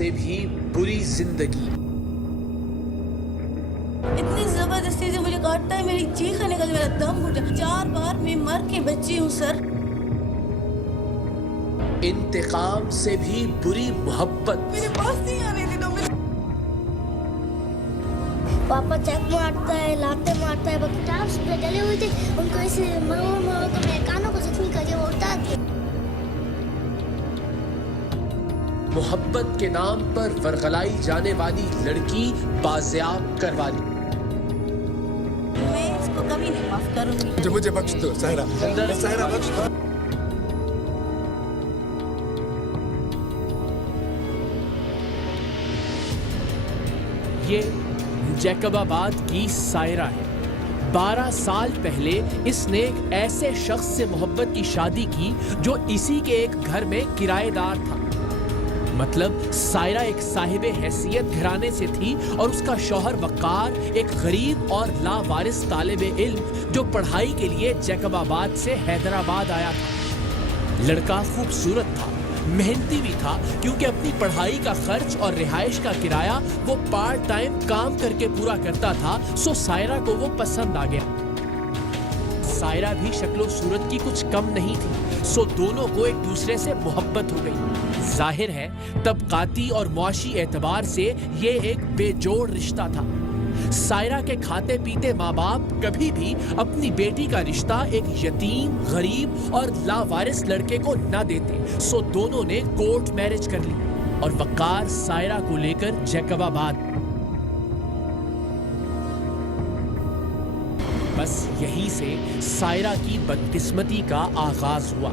سے بھی بری زندگی. اتنی زبردستی سے مجھے کاٹتا ہے, میری چیخیں نکل, میرا دم گھٹ. 4 بار میں مر کے بچی ہوں سر. انتقام سے بھی بری محبت. میرے پاس نہیں آنے دینا. پاپا چیک مارتا ہے, لاتے مارتا ہے. کتاب پہ ڈلے ہوئے تھے, ان کو ایسے مرو تو میرے کانوں کو زخمی کر کے وہ اتار دیا. محبت کے نام پر ورغلائی جانے والی لڑکی بازیاب کروا لی. میں اس کو کبھی نہیں معاف کروں گی. مجھے بخش دو سہرا, سہرا بخش دو. یہ جیکب آباد کی سائرہ ہے. 12 سال پہلے اس نے ایک ایسے شخص سے محبت کی شادی کی جو اسی کے ایک گھر میں کرایہ دار تھا. مطلب سائرہ ایک صاحب حیثیت گھرانے سے تھی اور اس کا شوہر وقار ایک غریب اور لاوارث طالب علم جو پڑھائی کے لیے جیکب آباد سے حیدرآباد آیا تھا. لڑکا خوبصورت تھا, محنتی بھی تھا, کیونکہ اپنی پڑھائی کا خرچ اور رہائش کا کرایہ وہ پارٹ ٹائم کام کر کے پورا کرتا تھا. سو سائرہ کو وہ پسند آ گیا. سائرہ بھی شکل و صورت کی کچھ کم نہیں تھی, سو دونوں کو ایک دوسرے سے محبت ہو گئی. ظاہر ہے طبقاتی اور معاشی اعتبار سے یہ ایک بے جوڑ رشتہ تھا. سائرہ کے کھاتے پیتے ماں باپ کبھی بھی اپنی بیٹی کا رشتہ ایک یتیم, غریب اور لاوارث لڑکے کو نہ دیتے. سو دونوں نے کورٹ میرج کر لی اور وقار سائرہ کو لے کر جیکب آباد. بس یہیں سے سائرہ کی بدقسمتی کا آغاز ہوا.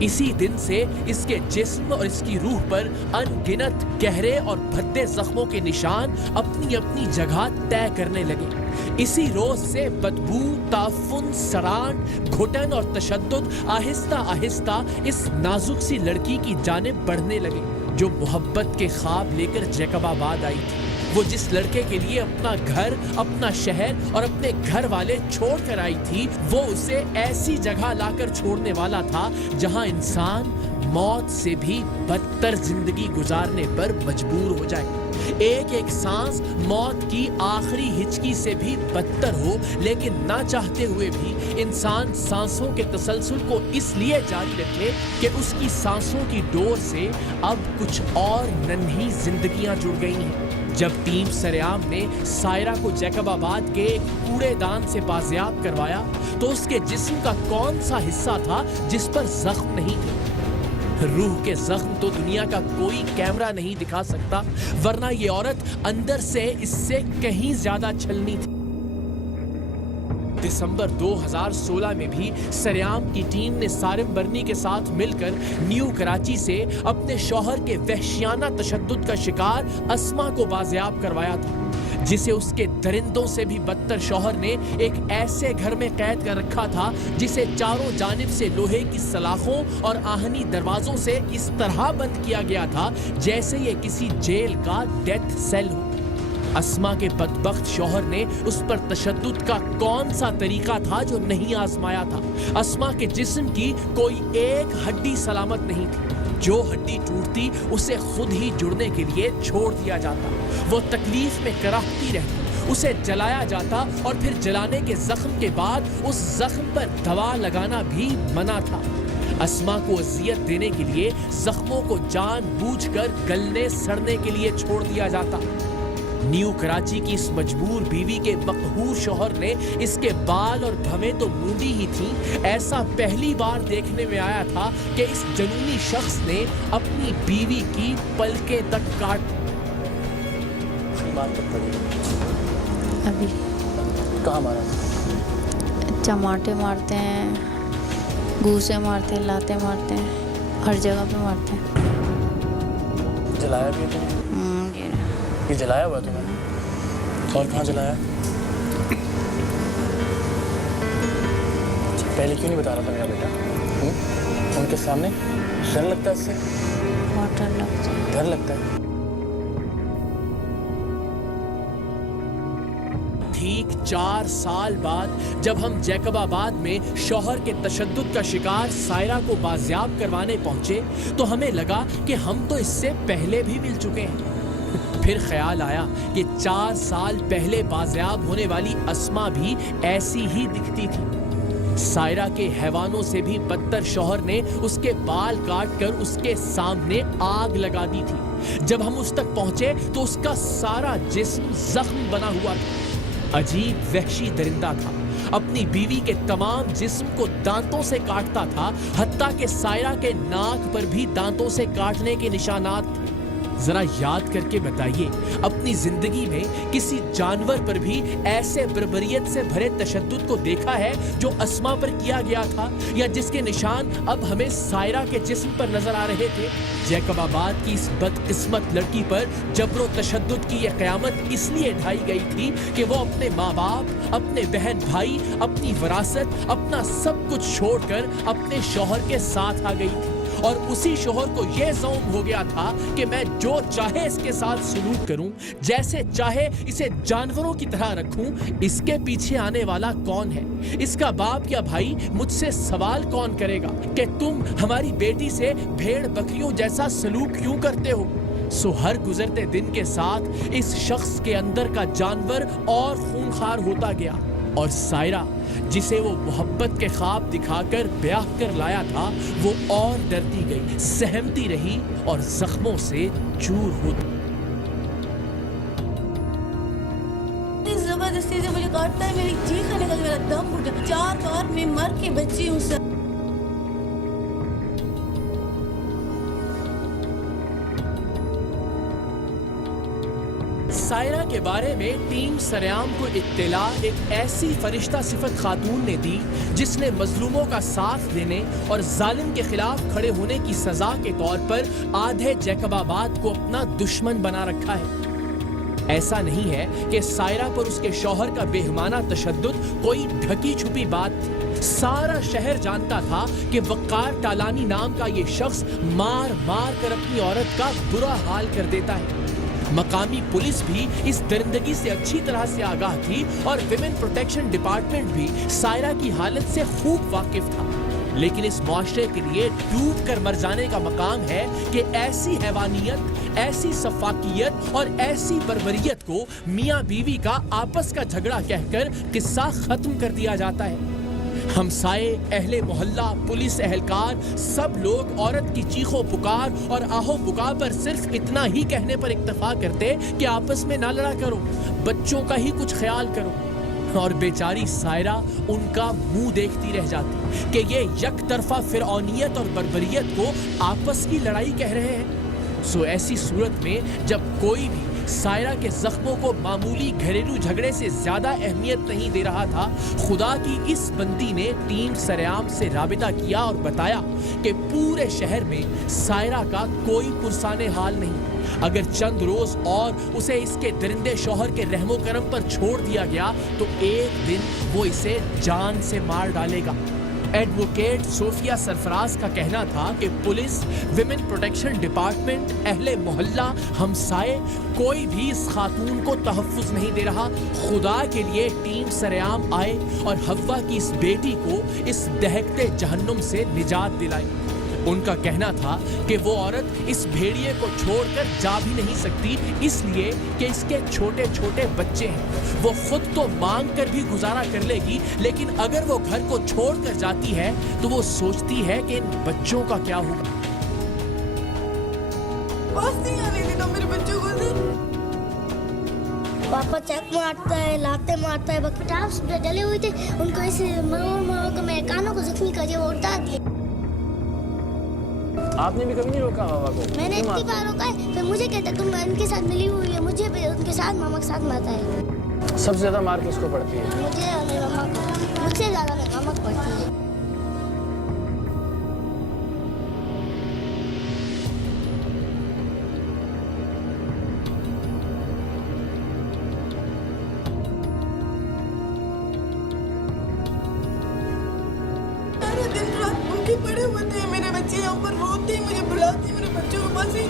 اسی دن سے اس کے جسم اور اس کی روح پر ان گنت گہرے اور بھدے زخموں کے نشان اپنی اپنی جگہ طے کرنے لگے. اسی روز سے بدبو, تعفن, سڑان, گھٹن اور تشدد آہستہ آہستہ اس نازک سی لڑکی کی جانب بڑھنے لگے جو محبت کے خواب لے کر جیکب آباد آئی تھی. وہ جس لڑکے کے لیے اپنا گھر, اپنا شہر اور اپنے گھر والے چھوڑ کر آئی تھی, وہ اسے ایسی جگہ لا کر چھوڑنے والا تھا جہاں انسان موت سے بھی بدتر زندگی گزارنے پر مجبور ہو جائے. ایک ایک سانس موت کی آخری ہچکی سے بھی بدتر ہو, لیکن نہ چاہتے ہوئے بھی انسان سانسوں کے تسلسل کو اس لیے جاری رکھے کہ اس کی سانسوں کی ڈور سے اب کچھ اور ننھی زندگیاں جڑ گئی ہیں. جب ٹیم سریام نے سائرہ کو جیکب آباد کے ایک کوڑے دان سے بازیاب کروایا تو اس کے جسم کا کون سا حصہ تھا جس پر زخم نہیں تھے؟ روح کے زخم تو دنیا کا کوئی کیمرہ نہیں دکھا سکتا, ورنہ یہ عورت اندر سے اس سے کہیں زیادہ چھلنی تھی. دسمبر 2016 میں بھی سریام کی ٹیم نے سارم برنی کے ساتھ مل کر نیو کراچی سے اپنے شوہر کے وحشیانہ تشدد کا شکار اسما کو بازیاب کروایا تھا, جسے اس کے درندوں سے بھی بدتر شوہر نے ایک ایسے گھر میں قید کر رکھا تھا جسے چاروں جانب سے لوہے کی سلاخوں اور آہنی دروازوں سے اس طرح بند کیا گیا تھا جیسے یہ کسی جیل کا ڈیتھ سیل ہو. اسما کے بدبخت شوہر نے اس پر تشدد کا کون سا طریقہ تھا جو نہیں آزمایا تھا؟ اسما کے جسم کی کوئی ایک ہڈی سلامت نہیں تھی. جو ہڈی ٹوٹتی اسے خود ہی جڑنے کے لیے چھوڑ دیا جاتا. وہ تکلیف میں کراہتی رہتی, اسے جلایا جاتا اور پھر جلانے کے زخم کے بعد اس زخم پر دوا لگانا بھی منع تھا. اسما کو اذیت دینے کے لیے زخموں کو جان بوجھ کر گلنے سڑنے کے لیے چھوڑ دیا جاتا. نیو کراچی کی اس مجبور بیوی کے مقہور شوہر نے اس کے بال اور بھویں تو مونڈی ہی تھیں. ایسا پہلی بار دیکھنے میں آیا تھا کہ اس جنونی شخص نے اپنی بیوی کی پلکیں تک کاٹ. ابھی کہاں مارا؟ چماٹے مارتے ہیں, گھوسے مارتے ہیں, لاتے مارتے ہیں, ہر جگہ پہ مارتے ہیں. جلایا بھی تمہیں؟ یہ جلایا ہوا تمہیں؟ اور کہاں جلایا؟ پہلے کیوں نہیں بتا رہا تھا میرا بیٹا؟ ان کے سامنے ڈر لگتا ہے اس سے؟ بہت ڈر لگتا ہے. ڈر لگتا ہے. ठीक 4 साल बाद जब हम जैकब आबाद में शौहर के तशद्दुद का शिकार सायरा को बाजियाब करवाने पहुंचे तो हमें लगा कि हम तो इससे पहले भी मिल चुके हैं। फिर ख्याल आया कि 4 साल पहले बाजियाब होने वाली अस्मा भी ऐसी ही दिखती थी। सायरा के हैवानों से भी बदतर शौहर ने उसके बाल काट कर उसके सामने आग लगा दी थी। जब हम उस तक पहुंचे तो उसका सारा जिस्म जख्म बना हुआ था। अजीब वहशी दरिंदा था। अपनी बीवी के तमाम जिस्म को दांतों से काटता था, हत्ता के सायरा के नाक पर भी दांतों से काटने के निशानात थे। जरा याद करके बताइए, अपनी जिंदगी में किसी जानवर पर भी ऐसे बर्बरियत से भरे तशद्दुद को देखा है जो अस्मा पर किया गया था, या जिसके निशान अब हमें सायरा के जिस्म पर नजर आ रहे थे। जैकब आबाद की इस बदकिस्मत लड़की पर जबरो तशद्दुद की यह क़यामत इसलिए ढाई गई थी कि वो अपने माँ बाप, अपने बहन भाई, अपनी विरासत, अपना सब कुछ छोड़कर अपने शौहर के साथ आ गई थी। और उसी शौहर को यह ज़ौम हो गया था कि मैं जो चाहे इसके साथ सलूक करूं, जैसे चाहे इसे जानवरों की तरह रखूं। इसके पीछे आने वाला कौन है? इसका बाप या भाई? मुझसे सवाल कौन करेगा कि तुम हमारी बेटी से भेड़ बकरियों जैसा सलूक क्यों करते हो? सो हर गुजरते दिन के साथ इस शख्स के अंदर का जानवर और खूंखार होता गया, और सायरा जिसे वो मोहब्बत के ख्वाब दिखाकर ब्याह कर लाया था, वो और डरती गई, सहमती रही और जख्मों से चूर होती। जबरदस्ती से मुझे काटता है, मेरी चीख निकल, मेरा दम घुटा। 4 बार मैं मर के बची हूँ सर। सायरा के बारे में टीम सरेआम को इत्तला एक ऐसी फरिश्ता सिफत खातून ने दी जिसने मजलूमों का साथ देने और जालिम के खिलाफ खड़े होने की सजा के तौर पर आधे जैकबाबाद को अपना दुश्मन बना रखा है। ऐसा नहीं है कि सायरा पर उसके शौहर का बेहमाना तशद्दुद कोई ढकी छुपी बात थी। सारा शहर जानता था कि वक़ार टालानी नाम का ये शख्स मार मार कर अपनी औरत का बुरा हाल कर देता है। मकामी पुलिस भी इस दरिंदगी से अच्छी तरह से आगाह थी और विमेन प्रोटेक्शन डिपार्टमेंट भी सायरा की हालत से खूब वाकिफ था। लेकिन इस मुआशरे के लिए डूब कर मर जाने का मकाम है कि ऐसी हैवानियत, ऐसी सफाकियत और ऐसी बर्बरियत को मियाँ बीवी का आपस का झगड़ा कहकर किस्सा खत्म कर दिया जाता है। हमसाए, अहले मोहल्ला, पुलिस एहलकार, सब लोग औरत की चीखों पुकार और आहो पुकार पर सिर्फ इतना ही कहने पर इक्तफा करते कि आपस में ना लड़ा करो, बच्चों का ही कुछ ख्याल करो। और बेचारी सायरा उनका मुंह देखती रह जाती कि ये यकतरफा फिरौनियत और बर्बरियत को आपस की लड़ाई कह रहे हैं। सो ऐसी सूरत में जब कोई भी सायरा के जख्मों को मामूली घरेलू झगड़े से ज्यादा अहमियत नहीं दे रहा था, खुदा की इस बंदी ने टीम सरेआम से राबिता किया और बताया कि पूरे शहर में सायरा का कोई पुरसाने हाल नहीं। अगर चंद रोज और उसे इसके दरिंदे शौहर के रहमो करम पर छोड़ दिया गया तो एक दिन वो इसे जान से मार डालेगा। एडवोकेट सोफिया सरफराज का कहना था कि पुलिस, विमेन प्रोटेक्शन डिपार्टमेंट, अहले मोहल्ला, हमसाए, कोई भी इस खातून को तहफ्फुज नहीं दे रहा। खुदा के लिए टीम सरेआम आए और हव्वा की इस बेटी को इस दहकते जहन्नुम से निजात दिलाई। उनका कहना था कि वो औरत इस भेड़िए को छोड़कर जा भी नहीं सकती, इसलिए कि इसके छोटे छोटे बच्चे हैं। वो खुद तो मांग कर भी गुजारा कर लेगी, लेकिन अगर वो घर को छोड़कर जाती है तो वो सोचती है कि इन बच्चों का क्या होगा। मेरे बच्चों को पापा चक मारता है, लाते मारता है। किताब डले हुए थे, उनको ऐसे मारो मेरे कानों को जख्मी कर दिया, वो उठा दिया। आपने भी कभी नहीं रोका बाबा को? मैंने इतनी बार रोका है, फिर मुझे कहता तुम उनके साथ मिली हुई है, मुझे भी उनके साथ मामा के साथ मारता है। सबसे ज्यादा मार किसको पड़ती है? मुझे और मेरे मामा को, मुझसे ज्यादा मेरे मामा को पड़ती है। दिन रात भूखे पड़े होते हैं मेरे बच्चे, यहाँ पर रोते हैं, मुझे बुलाते हैं, मेरे बच्चों के पास ही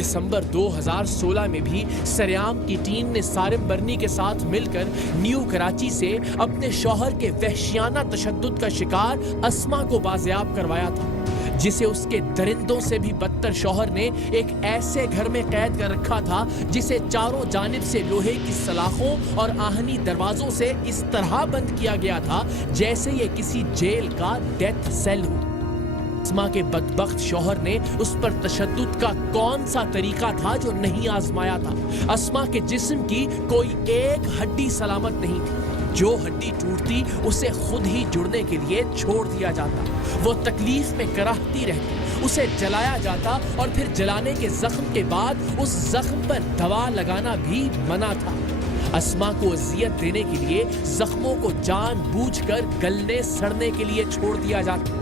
दिसंबर 2016 में भी सरेआम की टीम ने सारिम बर्नी के साथ मिलकर न्यू कराची से अपने शौहर के वहशियाना तशद्दुद का शिकार अस्मा को बाजियाब करवाया था, जिसे उसके दरिंदों से भी बदतर शौहर ने एक ऐसे घर में कैद कर रखा था जिसे चारों जानिब से लोहे की सलाखों और आहनी दरवाजों से इस तरह बंद किया गया था जैसे ये किसी जेल का डेथ सेल हो। अस्मा के बदबख्त शौहर ने उस पर तशद्दुद का कौन सा तरीका था जो नहीं आजमाया था। अस्मा के जिस्म की कोई एक हड्डी सलामत नहीं थी, जो हड्डी टूटती उसे खुद ही जुड़ने के लिए छोड़ दिया जाता, वो तकलीफ में कराहती रहती, उसे जलाया जाता और फिर जलाने के जख्म के बाद उस जख्म पर दवा लगाना भी मना था। अस्मा को अजियत देने के लिए जख्मों को जानबूझकर गलने सड़ने के लिए छोड़ दिया जाता।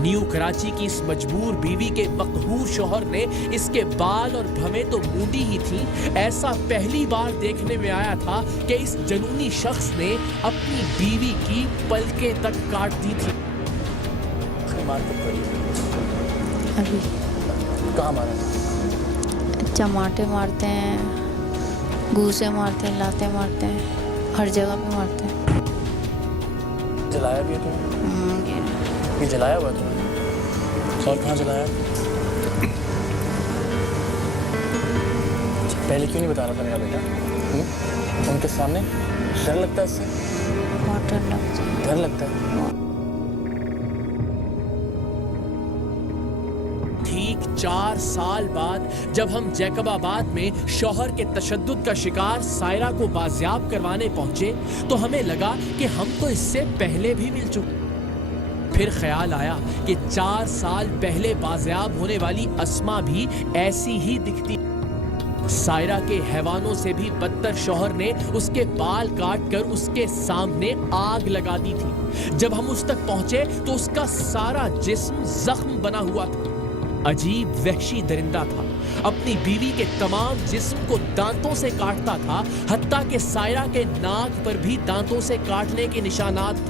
न्यू कराची की इस मजबूर बीवी के मकहूर शौहर ने इसके बाल और भवें तो मूंडी ही थी, ऐसा पहली बार देखने में आया था कि इस जनूनी शख्स ने अपनी बीवी की पलकें तक काट दी थी। मार कब पड़ी? अभी कहाँ मारा? चमाटे मारते हैं, घूसे मारते हैं, लाते मारते हैं, हर जगह पे मारते हैं। जलाया भी है तुमने? ये जलाया हुआ तुमने? और कहाँ जलाया? पहले क्यों नहीं बताना था मेरा बेटा? उनके सामने डर लगता है इससे? बहुत डर लगता है। डर लगता है? ठीक 4 साल बाद जब हम जैकबाबाद में शौहर के तशद्दुद का शिकार सायरा को बाजियाब करवाने पहुंचे तो हमें लगा कि हम तो इससे पहले भी मिल चुके। फिर ख्याल आया कि 4 साल पहले बाजियाब होने वाली अस्मा भी ऐसी ही दिखती। सायरा के हैवानों से भी बदतर शौहर ने उसके बाल काट कर उसके सामने आग लगा दी थी। जब हम उस तक पहुंचे तो उसका सारा जिस्म जख्म बना हुआ था। अजीब वहशी दरिंदा था, अपनी बीवी के तमाम जिस्म को दांतों से काटता था, हत्ता कि सायरा के नाक पर भी दांतों से काटने के निशानात।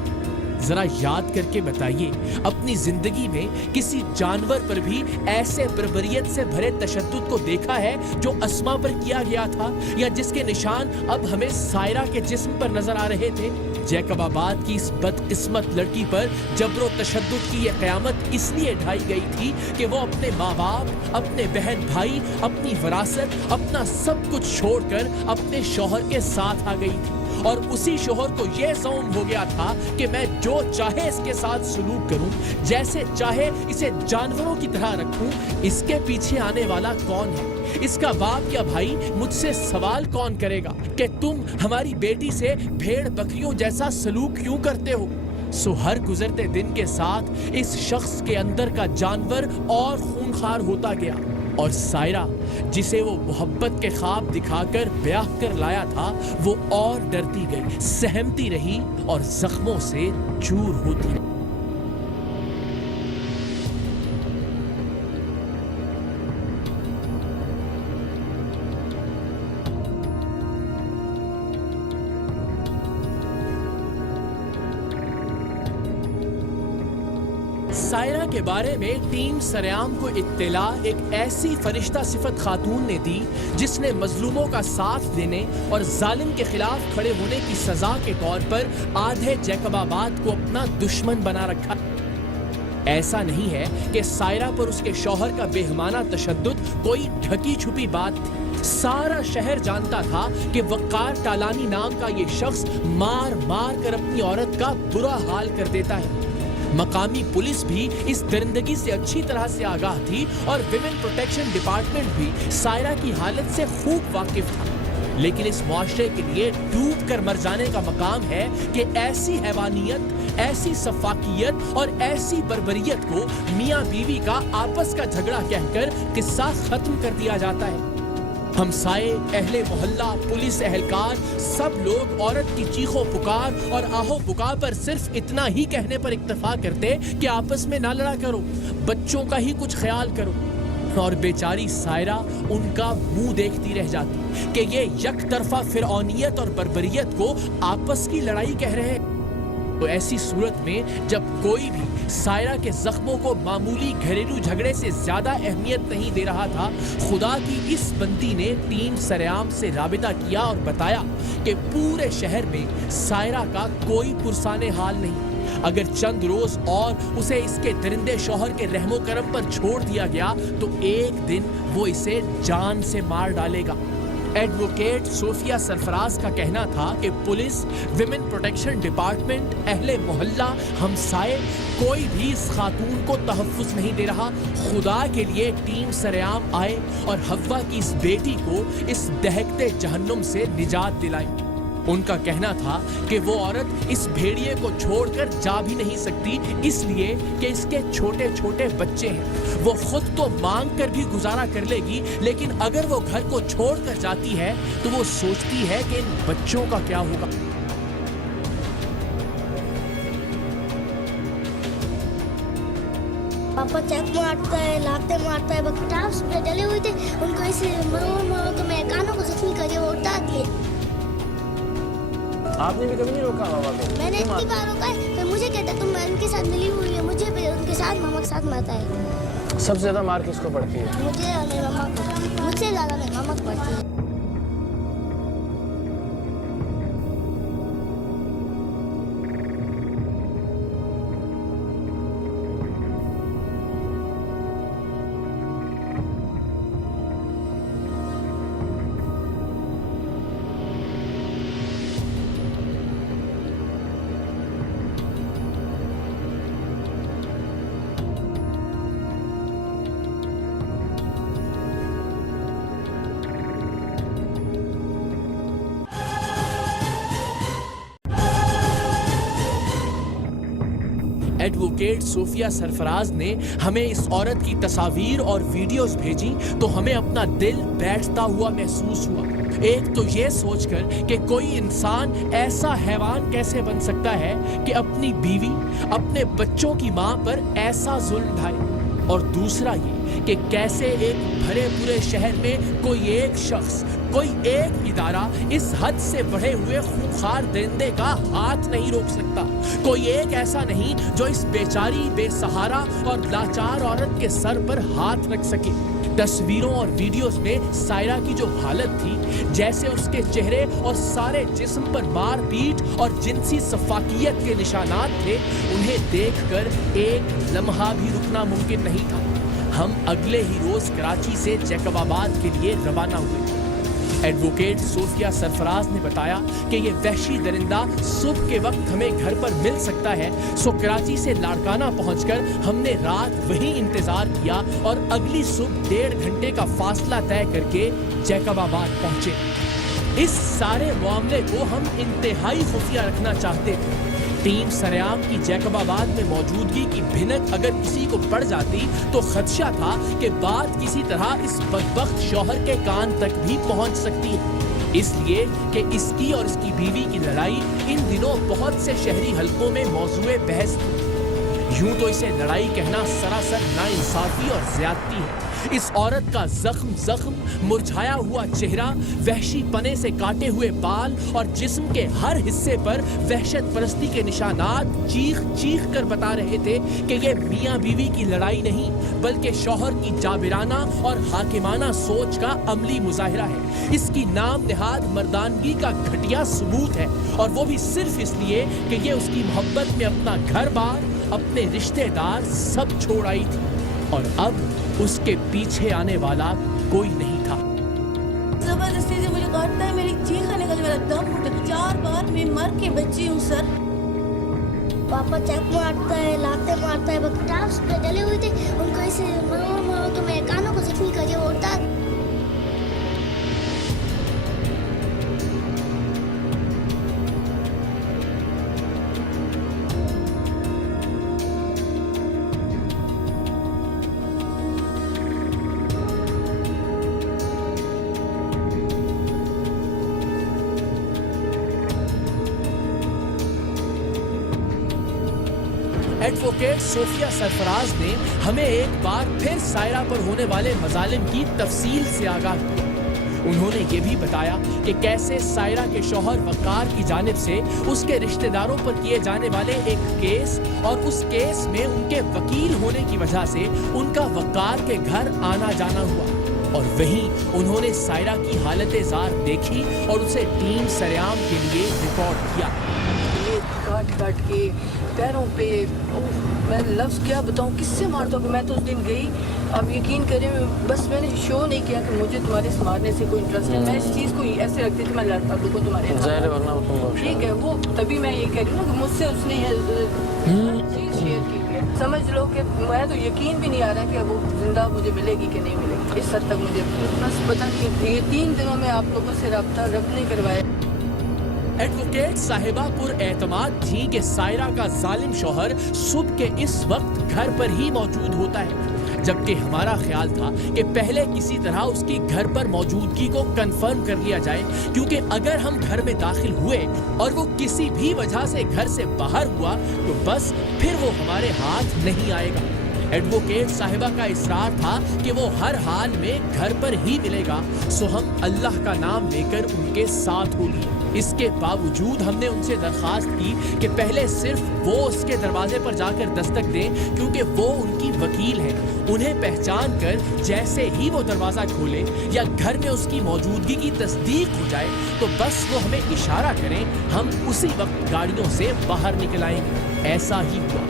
जरा याद करके बताइए, अपनी जिंदगी में किसी जानवर पर भी ऐसे बर्बरियत से भरे तशद्दुद को देखा है जो अस्मा पर किया गया था, या जिसके निशान अब हमें सायरा के जिस्म पर नजर आ रहे थे? जैकबाबाद की इस बदकिस्मत लड़की पर जबरो तशद्दुद की यह क़यामत इसलिए ढाई गई थी कि वो अपने माँ बाप, अपने बहन भाई, अपनी विरासत, अपना सब कुछ छोड़कर अपने शौहर के साथ आ गई थी। और उसी शौहर को यह ज़ौम हो गया था कि मैं जो चाहे इसके साथ सलूक करूं, जैसे चाहे इसे जानवरों की तरह रखूं। इसके पीछे आने वाला कौन है? इसका बाप या भाई? मुझसे सवाल कौन करेगा कि तुम हमारी बेटी से भेड़ बकरियों जैसा सलूक क्यों करते हो? सो हर गुजरते दिन के साथ इस शख्स के अंदर का जानवर और खूंखार होता गया, और सायरा जिसे वो मोहब्बत के ख्वाब दिखाकर ब्याह कर लाया था, वो और डरती गई, सहमती रही और जख्मों से चूर होती। सायरा के बारे में टीम सरेआम को इत्तला एक ऐसी फरिश्ता सिफत खातून ने दी जिसने मजलूमों का साथ देने और जालिम के खिलाफ खड़े होने की सजा के तौर पर आधे जैकबाबाद को अपना दुश्मन बना रखा। ऐसा नहीं है कि सायरा पर उसके शौहर का बेहमाना तशद्दुद कोई ढकी छुपी बात थी। सारा शहर जानता था कि वक़ार टालानी नाम का ये शख्स मार मार कर अपनी औरत का बुरा हाल कर देता है। मकामी पुलिस भी इस दरिंदगी से अच्छी तरह से आगाह थी और विमेन प्रोटेक्शन डिपार्टमेंट भी सायरा की हालत से खूब वाकिफ था। लेकिन इस मुआशरे के लिए डूब कर मर जाने का मकाम है कि ऐसी हैवानियत, ऐसी सफाकियत और ऐसी बर्बरियत को मियाँ बीवी का आपस का झगड़ा कहकर किस्सा खत्म कर दिया जाता है। हमसाये, अहले मोहल्ला, पुलिस एहलकार, सब लोग औरत की चीखों पुकार और आहो पुकार पर सिर्फ इतना ही कहने पर इक्तफा करते कि आपस में ना लड़ा करो, बच्चों का ही कुछ ख्याल करो। और बेचारी सायरा उनका मुंह देखती रह जाती कि ये यकतरफा फिरौनियत और बर्बरियत को आपस की लड़ाई कह रहे हैं। تو ایسی صورت میں جب کوئی بھی سائرہ کے زخموں کو معمولی گھریلو جھگڑے سے زیادہ اہمیت نہیں دے رہا تھا، خدا کی اس بندی نے ٹیم سریام سے رابطہ کیا اور بتایا کہ پورے شہر میں سائرہ کا کوئی پرسان حال نہیں۔ اگر چند روز اور اسے اس کے درندے شوہر کے رحم و کرم پر چھوڑ دیا گیا تو ایک دن وہ اسے جان سے مار ڈالے گا۔ ایڈوکیٹ صوفیہ سرفراز کا کہنا تھا کہ پولیس، ویمن پروٹیکشن ڈپارٹمنٹ، اہل محلہ، ہمسائے، کوئی بھی اس خاتون کو تحفظ نہیں دے رہا۔ خدا کے لیے ٹیم سریام آئے اور حوا کی اس بیٹی کو اس دہکتے جہنم سے نجات دلائی۔ ان کا کہنا تھا کہ وہ عورت اس بھیڑیے کو چھوڑ کر جا بھی نہیں سکتی، اس لیے کہ اس کے چھوٹے چھوٹے بچے ہیں۔ وہ خود تو مانگ کر بھی گزارا کر لے گی، لیکن اگر وہ گھر کو چھوڑ کر جاتی ہے تو وہ سوچتی ہے کہ ان بچوں کا کیا ہوگا۔ पापा चक मारता है, लाते मारता है, किताब पे डले हुए थे, उनको ऐसे मारो तो मैं कानों को जख्मी करके वो उतार दिए। आपने भी कभी नहीं रोका मामा को? मैंने इतनी बार रोका है, तो मुझे कहता तुम उनके साथ मिली हुई है, मुझे भी उनके साथ मामा के साथ मारता है। सबसे ज्यादा मार किसको पड़ती है? मुझे और मेरी मामा को, मुझसे ज्यादा मेरी मामा को पड़ती है। ایڈوکیٹ صوفیہ سرفراز نے ہمیں اس عورت کی تصاویر اور ویڈیوز بھیجی تو ہمیں اپنا دل بیٹھتا ہوا محسوس ہوا۔ ایک تو یہ سوچ کر کہ کوئی انسان ایسا حیوان کیسے بن سکتا ہے کہ اپنی بیوی، اپنے بچوں کی ماں پر ایسا ظلم ڈھائے، اور دوسرا یہ کہ کیسے ایک بھرے پورے شہر میں کوئی ایک شخص، کوئی ایک ادارہ اس حد سے بڑھے ہوئے خونخوار درندے کا ہاتھ نہیں روک سکتا۔ کوئی ایک ایسا نہیں جو اس بیچاری، بے سہارا اور لاچار عورت کے سر پر ہاتھ رکھ سکے۔ تصویروں اور ویڈیوز میں سائرہ کی جو حالت تھی، جیسے اس کے چہرے اور سارے جسم پر مار پیٹ اور جنسی سفاکیت کے نشانات تھے، انہیں دیکھ کر ایک لمحہ بھی رکنا ممکن نہیں تھا۔ ہم اگلے ہی روز کراچی سے جیکب آباد کے لیے روانہ ہوئے۔ ایڈوکیٹ صوفیہ سرفراز نے بتایا کہ یہ وحشی درندہ صبح کے وقت ہمیں گھر پر مل سکتا ہے، سو کراچی سے لاڑکانہ پہنچ کر ہم نے رات وہیں انتظار کیا اور اگلی صبح 1.5 گھنٹے کا فاصلہ طے کر کے جیکب آباد پہنچے۔ اس سارے معاملے کو ہم انتہائی خفیہ رکھنا چاہتے تھے۔ ٹیم سریام کی جیکب آباد میں موجودگی کی بھنک اگر کسی کو پڑ جاتی تو خدشہ تھا کہ بات کسی طرح اس بدبخت شوہر کے کان تک بھی پہنچ سکتی ہے، اس لیے کہ اس کی اور اس کی بیوی کی لڑائی ان دنوں بہت سے شہری حلقوں میں موضوع بحث تھی۔ یوں تو اسے لڑائی کہنا سراسر ناانصافی اور زیادتی ہے۔ اس عورت کا زخم، مرجھایا ہوا چہرہ، وحشی پنے سے کاٹے ہوئے بال اور جسم کے ہر حصے پر وحشت پرستی کے نشانات چیخ چیخ کر بتا رہے تھے کہ یہ میاں بیوی کی لڑائی نہیں بلکہ شوہر کی جابرانہ اور حاکمانہ سوچ کا عملی مظاہرہ ہے۔ اس کی نام نہاد مردانگی کا گھٹیا ثبوت ہے، اور وہ بھی صرف اس لیے کہ یہ اس کی محبت میں اپنا گھر بار، اپنے رشتہ دار سب چھوڑ آئی تھی، اور اب اس کے پیچھے آنے والا کوئی نہیں تھا۔ زبردستی سے مجھے کاٹتا ہے، میری چیخ نکل، میرا دم گھٹا، 4 بار میں مر کے بچی ہوں سر۔ पापा चक मारता है, लाते मारता है, किताब पे डले हुए थे, उनको ऐसे मारो तो मेरे कानों को जख्मी करके वो उतार। ایڈوکیٹ صوفیہ سرفراز نے ہمیں ایک بار پھر سائرہ پر ہونے والے مظالم کی تفصیل سے آگاہ کیا۔ انہوں نے یہ بھی بتایا کہ کیسے سائرہ کے شوہر وقار کی جانب سے اس کے رشتہ داروں پر کیے جانے والے ایک کیس اور اس کیس میں ان کے وکیل ہونے کی وجہ سے ان کا وقار کے گھر آنا جانا ہوا، اور وہیں انہوں نے سائرہ کی حالت زار دیکھی اور اسے ٹیم سریام کے لیے رپورٹ کیا۔ کاٹ کاٹ کے پیروں پہ میں لفظ کیا بتاؤں، کس سے مارتا ہوں کہ میں تو اس دن گئی، آپ یقین کریں بس میں نے شو نہیں کیا کہ مجھے تمہارے سے مارنے سے کوئی انٹرسٹ ہے، میں اس چیز کو ایسے رکھتی تھی میں لڑتا کو تمہارے ٹھیک ہے، وہ تبھی میں یہ کہہ رہی ہوں کہ مجھ سے اس نے چیز شیئر کی ہے، سمجھ لو کہ میں تو یقین بھی نہیں آ رہا کہ وہ زندہ مجھے ملے گی کہ نہیں ملے گی، اس حد تک مجھے بس پتہ نہیں، یہ 3 دنوں میں آپ لوگوں سے رابطہ رب نے کروایا۔ ایڈوکیٹ صاحبہ پر اعتماد تھی کہ سائرہ کا ظالم شوہر صبح کے اس وقت گھر پر ہی موجود ہوتا ہے، جبکہ ہمارا خیال تھا کہ پہلے کسی طرح اس کی گھر پر موجودگی کو کنفرم کر لیا جائے، کیونکہ اگر ہم گھر میں داخل ہوئے اور وہ کسی بھی وجہ سے گھر سے باہر ہوا تو بس پھر وہ ہمارے ہاتھ نہیں آئے گا۔ ایڈوکیٹ صاحبہ کا اصرار تھا کہ وہ ہر حال میں گھر پر ہی ملے گا، سو ہم اللہ کا نام لے کر ان کے ساتھ ہو لیے۔ اس کے باوجود ہم نے ان سے درخواست کی کہ پہلے صرف وہ اس کے دروازے پر جا کر دستک دیں، کیونکہ وہ ان کی وکیل ہے، انہیں پہچان کر جیسے ہی وہ دروازہ کھولے یا گھر میں اس کی موجودگی کی تصدیق ہو جائے تو بس وہ ہمیں اشارہ کریں، ہم اسی وقت گاڑیوں سے باہر نکل آئیں گے۔ ایسا ہی ہوا۔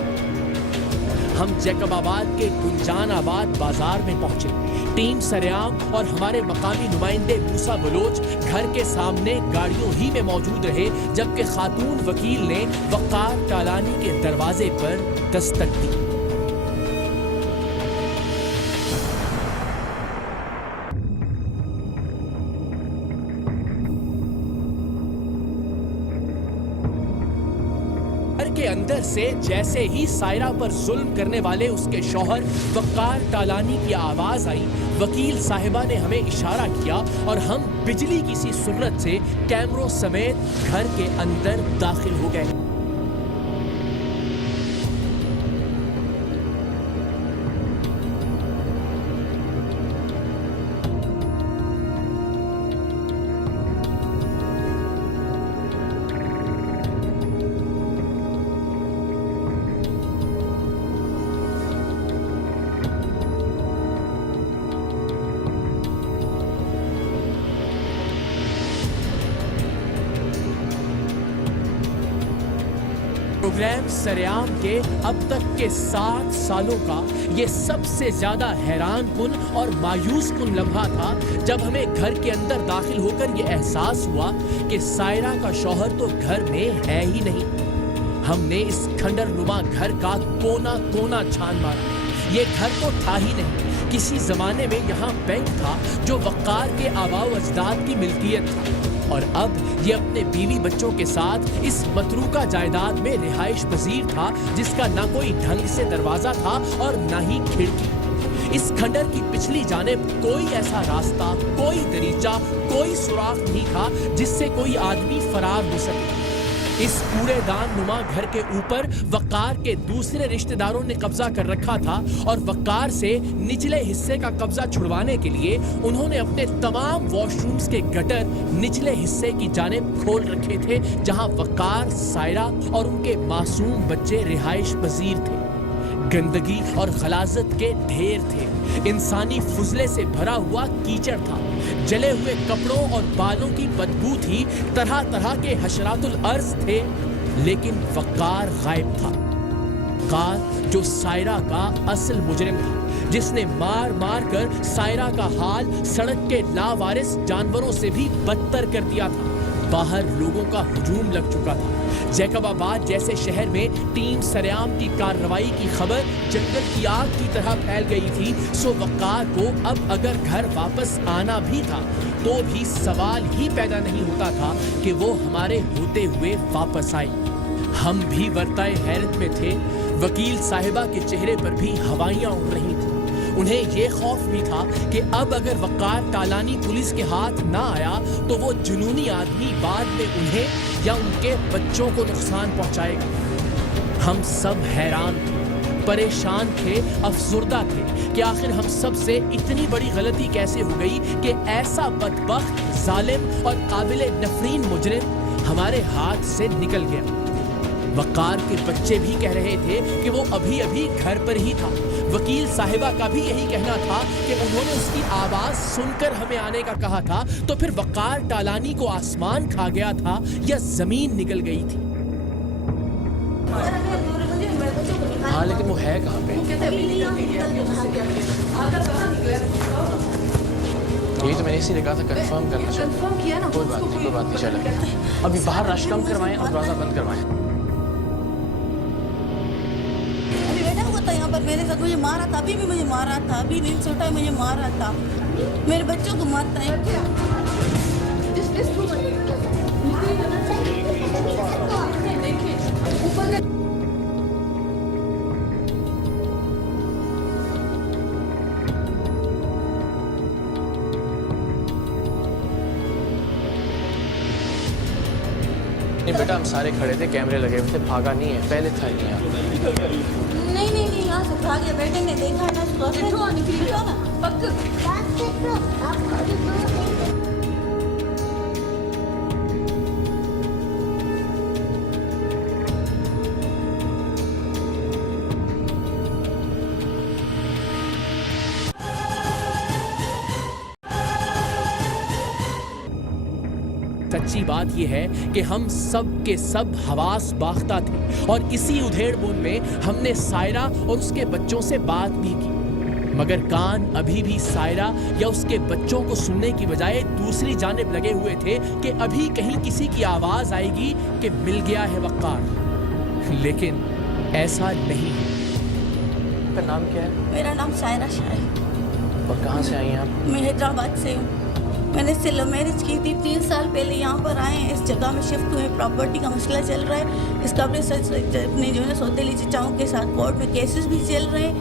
ہم جیکب آباد کے گنجان آباد بازار میں پہنچے۔ ٹیم سریام اور ہمارے مقامی نمائندے موسیٰ بلوچ گھر کے سامنے گاڑیوں ہی میں موجود رہے، جبکہ خاتون وکیل نے وقار ٹالانی کے دروازے پر دستک دی۔ کے اندر سے جیسے ہی سائرہ پر ظلم کرنے والے اس کے شوہر وقار ٹالانی کی آواز آئی، وکیل صاحبہ نے ہمیں اشارہ کیا اور ہم بجلی کی سی سرعت سے کیمروں سمیت گھر کے اندر داخل ہو گئے۔ پروگرام سریام کے اب تک کے 7 سالوں کا یہ سب سے زیادہ حیران کن اور مایوس کن لمحہ تھا جب ہمیں گھر کے اندر داخل ہو کر یہ احساس ہوا کہ سائرہ کا شوہر تو گھر میں ہے ہی نہیں۔ ہم نے اس کھنڈر نما گھر کا کونا کونا چھان مارا۔ یہ گھر تو تھا ہی نہیں، کسی زمانے میں یہاں بینک تھا جو وقار کے آباء و اجداد کی ملکیت تھا، اور اب یہ اپنے بیوی بچوں کے ساتھ اس متروکہ جائیداد میں رہائش پذیر تھا جس کا نہ کوئی ڈھنگ سے دروازہ تھا اور نہ ہی کھڑکی۔ اس کھنڈر کی پچھلی جانب کوئی ایسا راستہ، کوئی دریچہ، کوئی سوراخ نہیں تھا جس سے کوئی آدمی فرار ہو سکے۔ اس کوڑے دان نما گھر کے اوپر وقار کے دوسرے رشتہ داروں نے قبضہ کر رکھا تھا، اور وقار سے نچلے حصے کا قبضہ چھڑوانے کے لیے انہوں نے اپنے تمام واش رومز کے گٹر نچلے حصے کی جانب کھول رکھے تھے جہاں وقار، سائرہ اور ان کے معصوم بچے رہائش پذیر تھے۔ گندگی اور غلاظت کے ڈھیر تھے، انسانی فضلے سے بھرا ہوا کیچڑ تھا، جلے ہوئے کپڑوں اور بالوں کی بدبو تھی، طرح طرح کے حشرات الارض تھے، لیکن وقار غائب تھا۔ وقار جو سائرہ کا اصل مجرم تھا، جس نے مار مار کر سائرہ کا حال سڑک کے لاوارث جانوروں سے بھی بدتر کر دیا تھا۔ باہر لوگوں کا ہجوم لگ چکا تھا۔ جیکب آباد جیسے شہر میں ٹیم سریام کی کارروائی کی خبر جنگل کی آگ کی طرح پھیل گئی تھی، سو وقار کو اب اگر گھر واپس آنا بھی تھا تو بھی سوال ہی پیدا نہیں ہوتا تھا کہ وہ ہمارے ہوتے ہوئے واپس آئے۔ ہم بھی ورتائے حیرت میں تھے، وکیل صاحبہ کے چہرے پر بھی ہوائیاں اڑ رہی تھیں۔ انہیں یہ خوف بھی تھا کہ اب اگر وقار ٹالانی پولیس کے ہاتھ نہ آیا تو وہ جنونی آدمی بعد میں انہیں یا ان کے بچوں کو نقصان پہنچائے گا۔ ہم سب حیران تھے۔ परेशान थे, अफसुर्दा थे कि आखिर हम सब से इतनी बड़ी गलती कैसे हो गई कि ऐसा बदबख्त, जालिम और काबिल नफरीन मुजरिम हमारे हाथ से निकल गया। वक़ार के बच्चे भी कह रहे थे कि वो अभी अभी घर पर ही था। वकील साहिबा का भी यही कहना था कि उन्होंने उसकी आवाज़ सुनकर हमें आने का कहा था, तो फिर वक़ार टालानी को आसमान खा गया था या ज़मीन निकल गई थी। हाँ, लेकिन वो है कहाँ पे? यही तो मैंने इसीलिए कहा था कंफर्म करना चाहिए। कंफर्म किया ना? कोई बात नहीं चलेगा। अभी बाहर रश कम करवाएं और दरवाज़ा बंद करवाएं। अभी बैठा हुआ था यहाँ पर, मेरे साथ मुझे मारा था, अभी भी मुझे मारा था, अभी नींद से उठा मुझे मारा था, मेरे बच्चों को मारता है। नहीं बेटा, हम सारे खड़े थे, कैमरे लगे हुए थे, भागा नहीं है, पहले था नहीं यहाँ। नहीं यहाँ से भाग गया, बेटे ने देखा ना, निकली ना पक्का। सच्ची बात यह है कि हम सब के सब हवास बाख्ता थे और इसी उधेड़-बुन में हमने सायरा और उसके बच्चों से बात भी की, मगर कान अभी भी सायरा या उसके बच्चों को सुनने की बजाय दूसरी जानिब लगे हुए थे कि अभी कहीं किसी की आवाज आएगी कि मिल गया है वक़ार। लेकिन ऐसा नहीं है। आपका नाम क्या है? मेरा नाम सायरा शाह है। और कहाँ से आई हैं आप? मैं हैदराबाद से हूँ। मैंने इससे लव मैरिज की थी, 3 साल पहले यहाँ पर आए हैं, इस जगह में शिफ्ट हुए। प्रॉपर्टी का मसला चल रहा है, इसका अपने जो है सौतेली चचाओं के साथ कोर्ट में केसेस भी चल रहे हैं,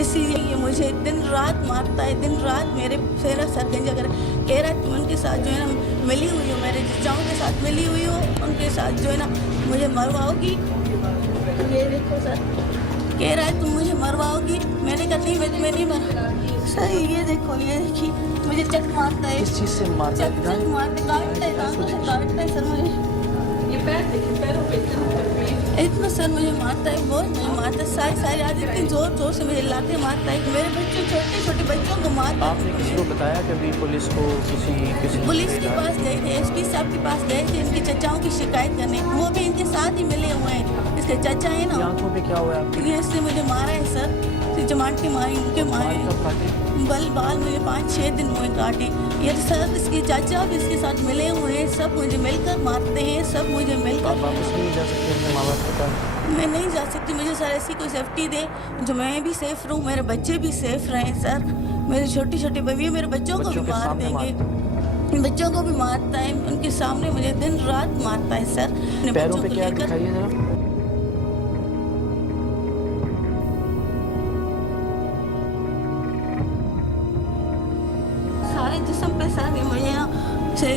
इसीलिए ये मुझे दिन रात मारता है। दिन रात मेरे फेरा सरगंज अगर कह रहा है तुम उनके साथ जो है ना मिली हुई हो, मेरे चचाओं के साथ मिली हुई हो, उनके साथ जो है ना मुझे मरवाओगी। ये देखो सर, कह रहा है तुम मुझे मरवाओगी। मैंने कहा नहीं, मैं तुम्हें नहीं मरवा। सर ये देखो, ये देखिए मुझे चक मारता है। किस चीज़ से मारता है? चक मारते, काटता है, दांतों से काटता है सर मुझे। ये पैर देखिए, पैरों पे इतना सर मुझे मारता है, बहुत मुझे मारता है। सारी रात इतनी जोर जोर से मुझे लाते मारता है। मेरे बच्चों, छोटे छोटे बच्चों को मारता है। आपने किसी को बताया कि अभी पुलिस को किसी पुलिस के पास गए थे, एसपी साहब के पास गए थे इनके चचाओं की शिकायत करने, वो भी इनके साथ ही मिले हुए हैं। इसके चचा है ना, आंखों पे क्या हुआ आपके? ये इसने मुझे मारा है सर, जमाट के मारे, उनके मारे कब काटे? बाल मुझे 5-6 दिन हुए काटे। ये सर इसके चाचा भी इसके साथ मिले हुए हैं, सब मुझे मिलकर मारते हैं, सब मुझे मिलकर। आप वापस नहीं जा सकते अपने माँ बाप के पास? मैं नहीं जा सकती, मुझे सर ऐसी कोई सेफ्टी दे जो मैं भी सेफ रहूँ, मेरे बच्चे भी सेफ रहें सर। मेरे छोटे छोटे बच्चे, मेरे बच्चों को भी मार देंगे, बच्चों को भी मारता है, उनके सामने मुझे दिन रात मारता है सर। पैरों पे क्या दिखाइए जरा। सारे जिस्म पे सर मुझे से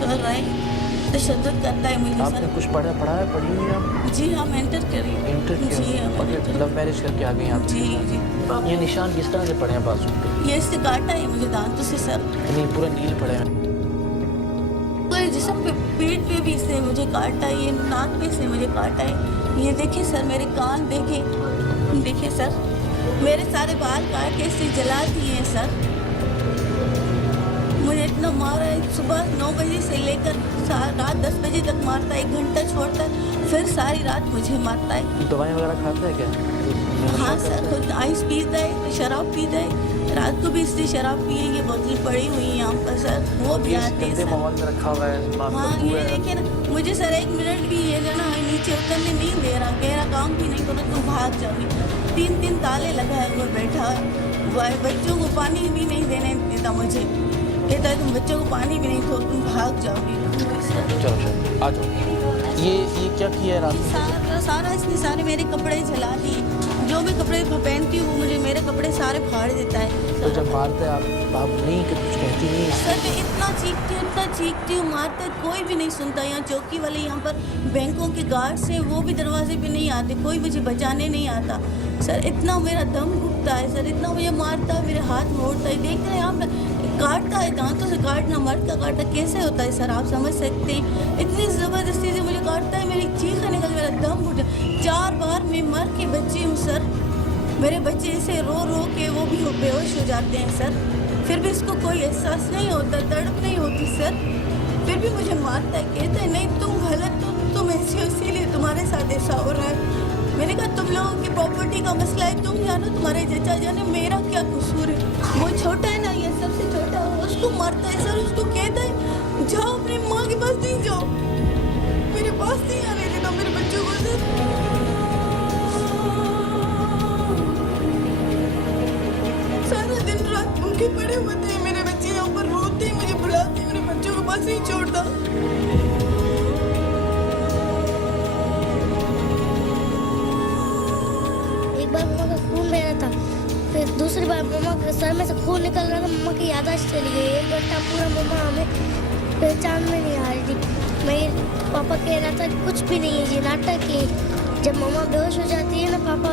कर रहा है, तशद्दुद करता है मुझे आपने सर। कुछ पढ़ी हुई आप? जी हाँ, मैं इंटर करी। इंटर जी हाँ, लव मैरिज करके आ गई आप? जी जी। ये निशान किस तरह से पड़े हैं बाजू पे? ये इससे काटा है मुझे दांतों से सर, नहीं पूरा नील पड़े हैं। पूरे जिस्म पे, पेट पे भी इससे मुझे काटा है, ये नाक पे से मुझे काटा है। ये देखिए सर, मेरे कान देखिए सर, मेरे सारे बाल काट के इससे जला दिए हैं सर। मुझे इतना मारा है, सुबह 9 बजे से लेकर रात 10 बजे तक मारता है, 1 घंटा छोड़ता है, फिर सारी रात मुझे मारता है। दवाई वगैरह खाता है क्या? हाँ सर, खुद आइस पीता है, शराब पीता है, रात को भी इसने शराब पी है। ये बोतल पड़ी हुई है यहाँ पर सर, वो भी आते हैं सर। माहौल में रखा हुआ है। हाँ ये देखिए ना, मुझे सर 1 मिनट भी ये जो ना नीचे उतरने नहीं दे रहा, कह रहा काम भी नहीं करो तुम भाग जाओगी। 3 ताले लगाए हुए बैठा है, बच्चों को पानी भी नहीं देने देता मुझे, कहता है तुम बच्चों को पानी भी नहीं दो, तुम भाग जाओगी। चलो आ जाओ। ये क्या किया है रात में? सारा इसने सारे मेरे कपड़े जला दिए, जो भी कपड़े पहनती हूँ वो मुझे मेरे कपड़े सारे फाड़ देता है। तो जब मारते हैं आप नहीं कि कुछ कहती नहीं है। सर मैं इतना चीखती हूँ, मारता है, कोई भी नहीं सुनता। यहाँ चौकी वाले, यहाँ पर बैंकों के गार्ड्स हैं, वो भी दरवाजे पे नहीं आते, कोई मुझे बचाने नहीं आता। सर इतना मेरा दम घुटता है सर, इतना मुझे मारता है, मेरे हाथ मोड़ता है, देखते हैं यहाँ पर काटता है, दांतों से काटना, मर्द का काटना कैसे होता है सर, आप समझ सकते हैं। इतनी ज़बरदस्ती से मुझे काटता है, मेरी चीख निकल, मेरा दम घुटा। 4 बार मैं मर के बच्ची हूँ सर, मेरे बच्चे ऐसे रो रो के वो भी बेहोश हो जाते हैं सर, फिर भी इसको कोई एहसास नहीं होता, तड़प नहीं होती सर, फिर भी मुझे मारता है, कहता है नहीं तुम गलत हो, तुम ऐसी हो इसीलिए तुम्हारे साथ ऐसा हो रहा है। मैंने कहा तुम लोगों की प्रॉपर्टी का मसला है, तुम जानो, तुम्हारे चचा जाने, मेरा क्या कसूर है। वो छोटा है ना, ये सबसे छोटा है, उसको मारता है सर, उसको कहता है जाओ अपनी माँ के पास नहीं जाओ, मेरे पास नहीं आने देता मेरे बच्चों को सर। सारा दिन रात भूखे पड़े होते हैं मेरे बच्चे, यहाँ पर रोते हैं, मुझे बुलाते हैं, मेरे बच्चों को पास नहीं छोड़ता। एक बार मम्मा का खून बह रहा था, फिर दूसरी बार मम्मा के सर में से खून निकल रहा था, मम्मा की याददाश्त चली गई। 1 घंटा पूरा मम्मा हमें पहचान में नहीं आ रही थी। मैं पापा कह रहा था कुछ भी नहीं है, ये नाटक है। जब मम्मा बेहोश हो जाती है ना, पापा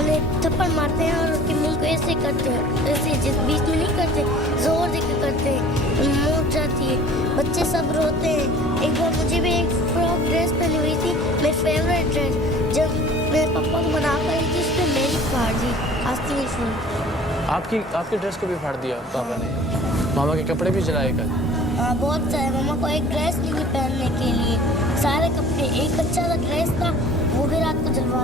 उन्हें थप्पड़ मारते हैं और उनके मुंह को ऐसे करते हैं, ऐसे जिस बीच में नहीं करते, जोर देकर करते हैं, मुँह उठ जाती है, बच्चे सब रोते हैं। एक बार मुझे भी एक फ्रॉक ड्रेस पहनी हुई थी, मेरी फेवरेट ड्रेस, जब मेरे पापा को बना कर थी, उस पर मेरी फाड़ दी आस्तीन फूल। आपकी ड्रेस को भी फाड़ दिया पापा ने? मामा के कपड़े भी जलाए कल? हाँ बहुत सारे, मम्मा को एक ड्रेस नहीं थी पहनने के लिए, सारे कपड़े, एक अच्छा सा ड्रेस था वो भी रात को जलवा।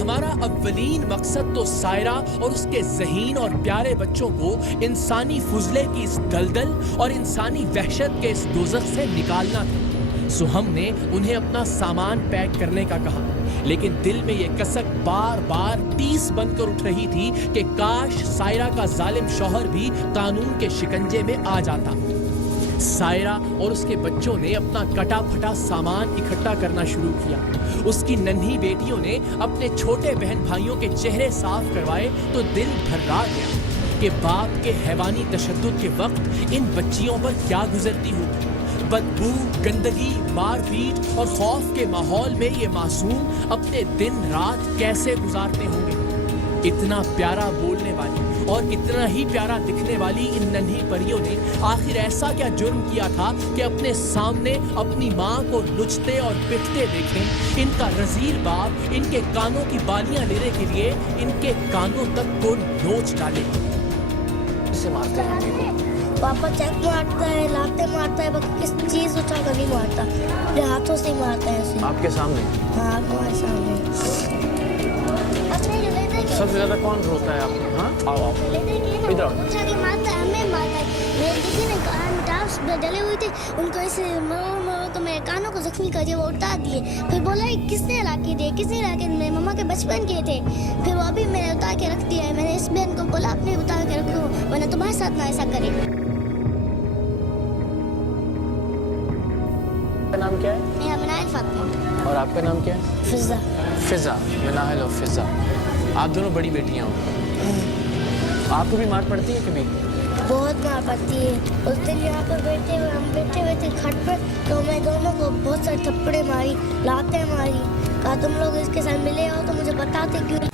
हमारा अव्वलीन मकसद तो सायरा और उसके ज़हीन और प्यारे बच्चों को इंसानी फुजले की इस दलदल और इंसानी वहशत के इस दोज़ख से निकालना था। सो हमने उन्हें अपना सामान पैक करने का कहा, लेकिन दिल में ये कसक बार बार टीस बनकर उठ रही थी कि काश सायरा का जालिम शौहर भी कानून के शिकंजे में आ जाता। सायरा और उसके बच्चों ने अपना कटा फटा सामान इकट्ठा करना शुरू किया। उसकी नन्ही बेटियों ने अपने छोटे बहन भाइयों के चेहरे साफ करवाए तो दिल भर्रा गया कि बाप के हैवानी तशद्दुद के वक्त इन बच्चियों पर क्या गुजरती होगी। बदबू, गंदगी, मारपीट और खौफ के माहौल में ये मासूम अपने दिन रात कैसे गुजारते होंगे। इतना प्यारा बोलने वाली और इतना ही प्यारा दिखने वाली इन नन्ही परियों ने आखिर ऐसा क्या जुर्म किया था कि अपने सामने अपनी माँ को लुचते और पिटते देखें। इनका रज़ील बाप इनके कानों की बालियां लेने के लिए इनके कानों तक को नोच डाले। इससे मारते हैं मम्मी को? पापा चक मारता है, लाते मारता है, बाकी किस चीज़ उठा कर नहीं मारता, अपने हाथों से ही मारता है उसे। आपके सामने? हाँ हमारे सामने। सबसे ज्यादा कौन रोता है आपको? हाँ आओ आओ इधर आओ। उठा के मारता है, हमें मारता है। मेरे दीदी ने टाप्स जले हुए थे, उनको ऐसे मरो मरो तो मेरे कानों को जख्मी कर दिया, वो उतार दिए। फिर बोला किसने ला के दिए, किसने ला के? मेरे मम्मा के बचपन के थे। फिर वो अभी मैंने उतार के रख दिया है। मैंने इस बहन को बोला अपने उतार के रखो, वरना तुम्हारे साथ ना ऐसा करे। आपका नाम क्या है? मेरा मनाइल फातिमा। और आपका नाम क्या है? फिजा। फिजा, मनाहिल और फिजा। आप दोनों बड़ी बेटियां हो। आपको भी मार पड़ती है कभी? बहुत मार पड़ती है। उस दिन यहाँ पर हम बैठे हुए थे खट पर, तो मैं दोनों को बहुत सारे थप्पड़े मारी, लातें मारी। कहा तुम लोग इसके साथ मिले हो तो मुझे बताते क्यों।